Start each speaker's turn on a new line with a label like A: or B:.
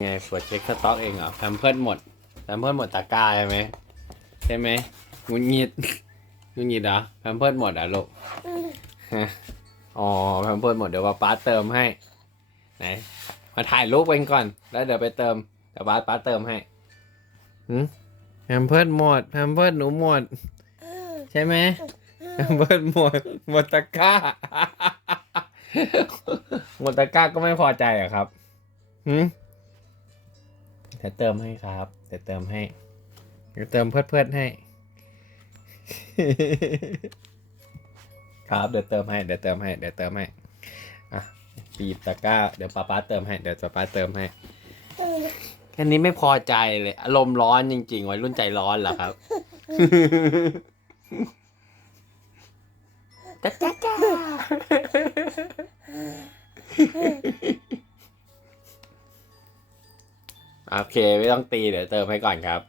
A: ไงตรวจเช็คสต็อกเองเหรอแพมเพิร์ดหมดแพมเพิร์ดหมดตะกร้าใช่ไหมใช่ไหมงุนงิดงุนงิดเหรอแพมเพิร์ดหมดอะลูกฮะอ๋อแพมเพิร์ดหมดเดี๋ยวป้าป้าเติมให้ไหนมาถ่ายรูปกันก่อน แล้วเดี๋ยวไปเติมเดี๋ยวป้าป้าเติมให้หืมแพมเพิร์ดหมดแพมเพิร์ดหนูหมด ใช่ไหมแพมเพิร์ดหมดหมดตะกร้าหมดตะกร้าก็ไม่พอใจเหรอะครับหืม เดี๋ยวเติมให้ครับ เดี๋ยวเติมให้ เดี๋ยวเติมเพื่อนเพื่อนๆให้ ครับ เดี๋ยวเติมให้ เดี๋ยวเติมให้ เดี๋ยวเติมให้ อะปีบตะกร้า เดี๋ยวป้าป้าเติมให้ เดี๋ยวป้าป้าเติมให้ แค่นี้ไม่พอใจเลย อารมณ์ร้อนจริงๆวัยรุ่นใจร้อนเหรอครับจ้าจ้าจ้า โอเค ไม่ต้องตีเดี๋ยวเติมให้ก่อนครับ